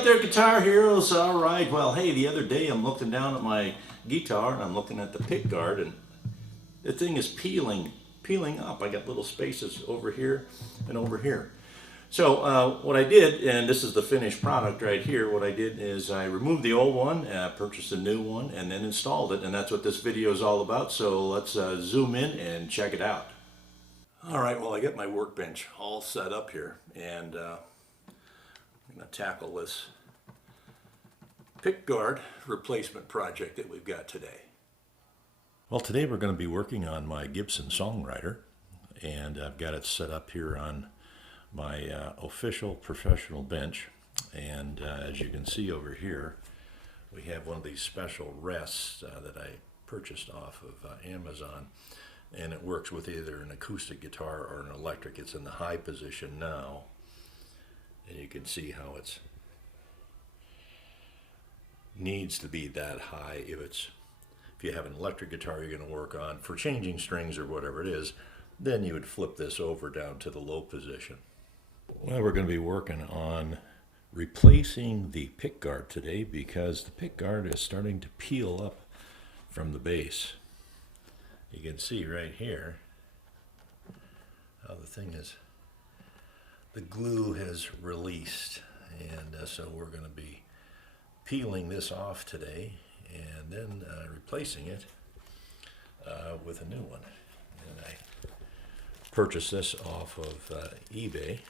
out there, guitar heroes. All right. Well, hey, the other day I'm looking down at my guitar and I'm looking at the pickguard, and the thing is peeling up. I got little spaces over here and over here. So what I did, and this is the finished product right here, what I did is I removed the old one, purchased a new one, and then installed it, and that's what this video is all about. So let's zoom in and check it out. All right, well, I got my workbench all set up here, and I'm going to tackle this pickguard replacement project that we've got today. Well, today we're going to be working on my Gibson Songwriter, and I've got it set up here on my official professional bench. And as you can see over here, we have one of these special rests that I purchased off of Amazon, and it works with either an acoustic guitar or an electric. It's in the high position now, and you can see how it's needs to be that high. If you have an electric guitar you're going to work on for changing strings or whatever it is, then you would flip this over down to the low position. Well, we're going to be working on replacing the pickguard today because the pickguard is starting to peel up from the base. You can see right here how the thing is, the glue has released, and so we're going to be peeling this off today and then replacing it with a new one. And I purchased this off of eBay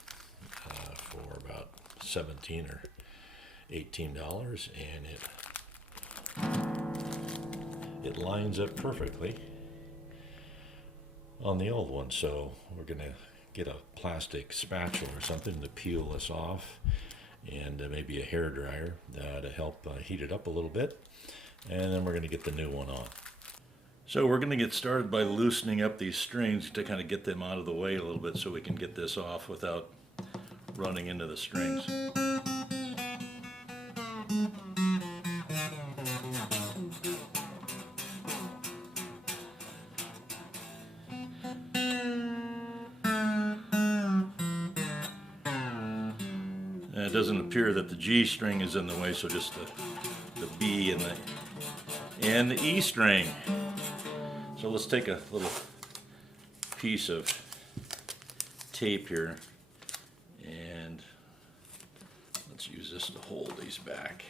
for about $17 or $18, and it lines up perfectly on the old one. So we're going to get a plastic spatula or something to peel this off, and maybe a hair dryer to help heat it up a little bit, and then we're going to get the new one on. So we're going to get started by loosening up these strings to kind of get them out of the way a little bit so we can get this off without running into the strings. And it doesn't appear that the G string is in the way, so just the B and the E string. So let's take a little piece of tape here, and let's use this to hold these back.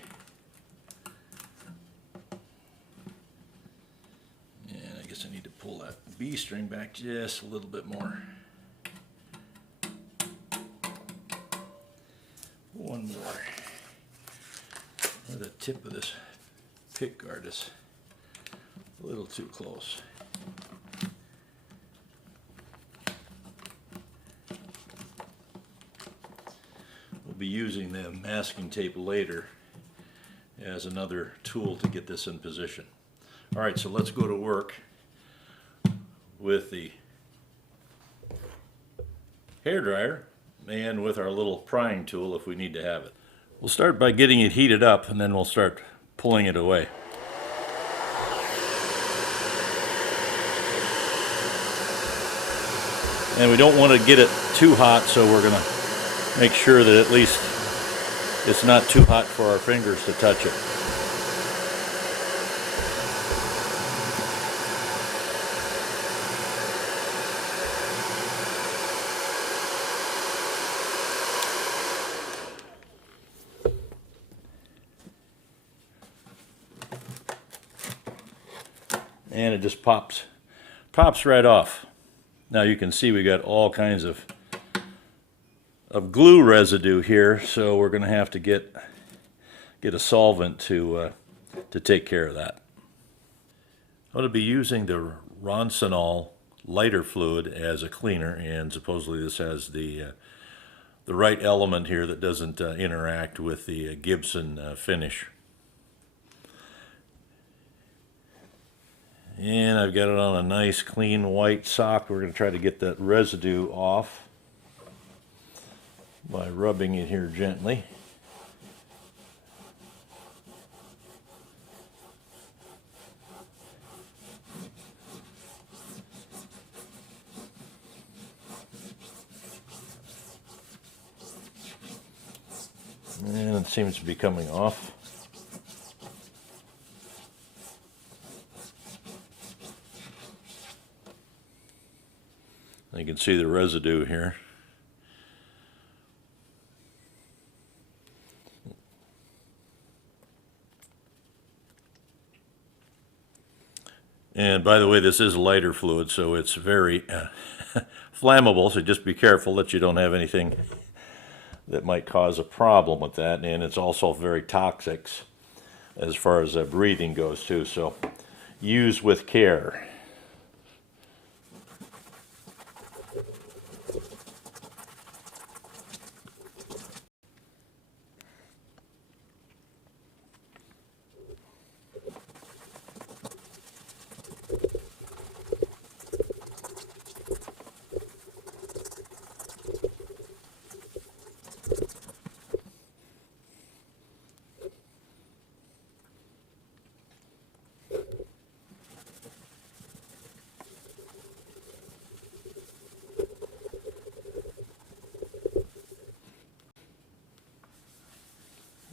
And I guess I need to pull that B string back just a little bit more. One more. The tip of this pickguard is a little too close. We'll be using the masking tape later as another tool to get this in position. All right, so let's go to work with the hairdryer and with our little prying tool if we need to have it. We'll start by getting it heated up, and then we'll start pulling it away. And we don't want to get it too hot, so we're going to make sure that at least it's not too hot for our fingers to touch it. And it just pops right off. Now you can see we got all kinds of glue residue here, so we're going to have to get a solvent to take care of that. I'm going to be using the Ronsonol lighter fluid as a cleaner, and supposedly this has the right element here that doesn't interact with the Gibson finish. And I've got it on a nice clean white sock. We're going to try to get that residue off by rubbing it here gently. And it seems to be coming off. You can see the residue here. And by the way, this is lighter fluid, so it's very flammable, so just be careful that you don't have anything that might cause a problem with that. And it's also very toxic as far as breathing goes too, so use with care.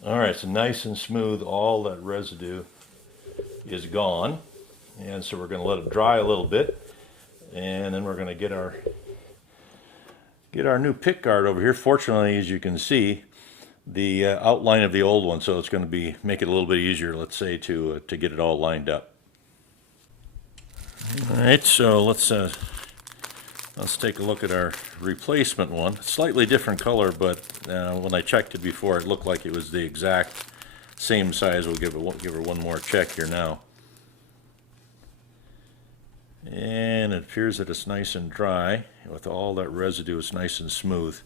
All right, so nice and smooth, all that residue is gone. And so we're going to let it dry a little bit, and then we're going to get our new pickguard over here. Fortunately, as you can see, the outline of the old one, so it's going to make it a little bit easier, let's say, to get it all lined up. All right, so let's take a look at our replacement one. Slightly different color, but when I checked it before, it looked like it was the exact same size. We'll give her one more check here now. And it appears that it's nice and dry. With all that residue, it's nice and smooth.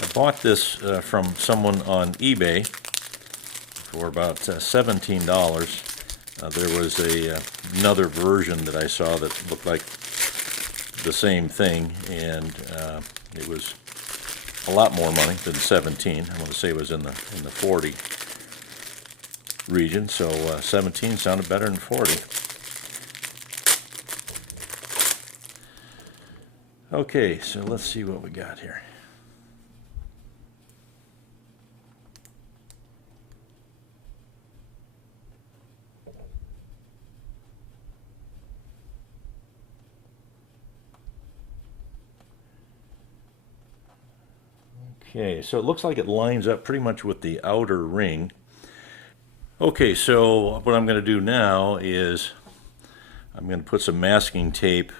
I bought this from someone on eBay for about $17. There was another version that I saw that looked like the same thing, and it was a lot more money than 17. I want to say it was in the 40 region, so 17 sounded better than 40. Okay, so let's see what we got here. Okay, so it looks like it lines up pretty much with the outer ring. Okay, so what I'm going to do now is I'm going to put some masking tape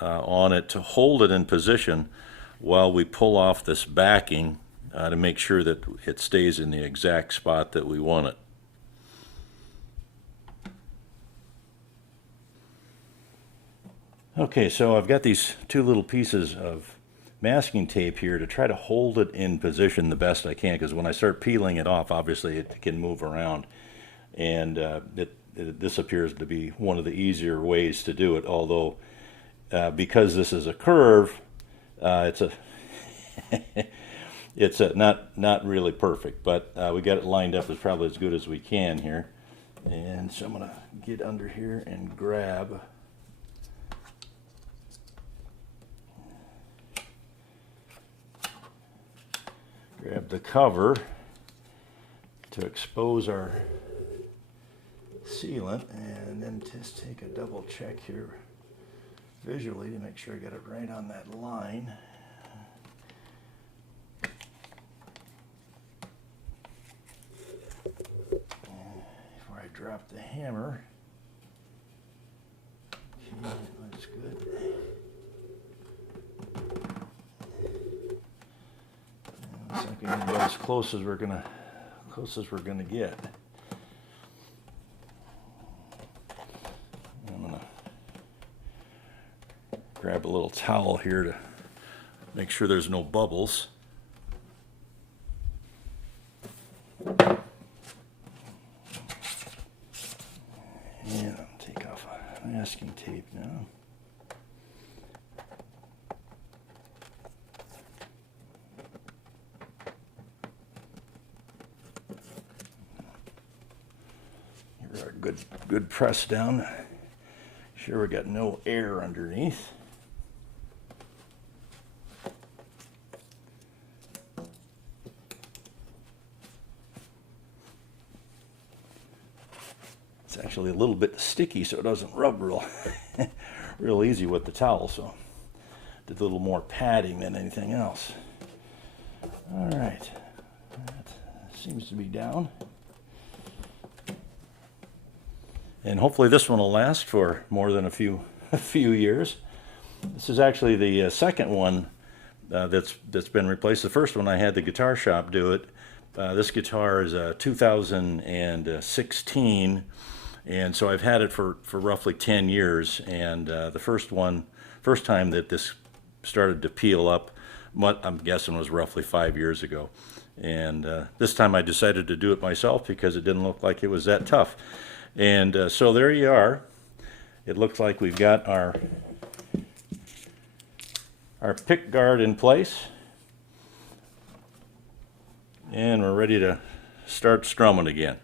on it to hold it in position while we pull off this backing to make sure that it stays in the exact spot that we want it. Okay, so I've got these two little pieces of masking tape here to try to hold it in position the best I can, because when I start peeling it off, obviously it can move around, and this appears to be one of the easier ways to do it, although because this is a curve, it's not really perfect, but we got it lined up as probably as good as we can here. And so I'm going to get under here and grab the cover to expose our sealant, and then just take a double check here visually to make sure I got it right on that line. Before I drop the hammer. Okay, that's good. Looks like we can go as close as we're gonna get. I'm gonna grab a little towel here to make sure there's no bubbles. And I'll take off masking tape now. Here are our good press down. Sure we got no air underneath. It's actually a little bit sticky, so it doesn't rub real easy with the towel. So did a little more padding than anything else. All right, that seems to be down. And hopefully this one will last for more than a few years. This is actually the second one that's been replaced. The first one I had the guitar shop do it. This guitar is a 2016, and so I've had it for roughly 10 years. And the first time that this started to peel up, I'm guessing was roughly 5 years ago. And this time I decided to do it myself because it didn't look like it was that tough. And so there you are. It looks like we've got our pickguard in place. And we're ready to start strumming again.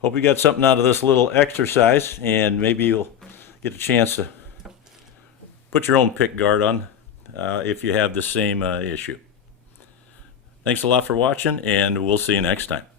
Hope you got something out of this little exercise, and maybe you'll get a chance to put your own pickguard on if you have the same issue. Thanks a lot for watching, and we'll see you next time.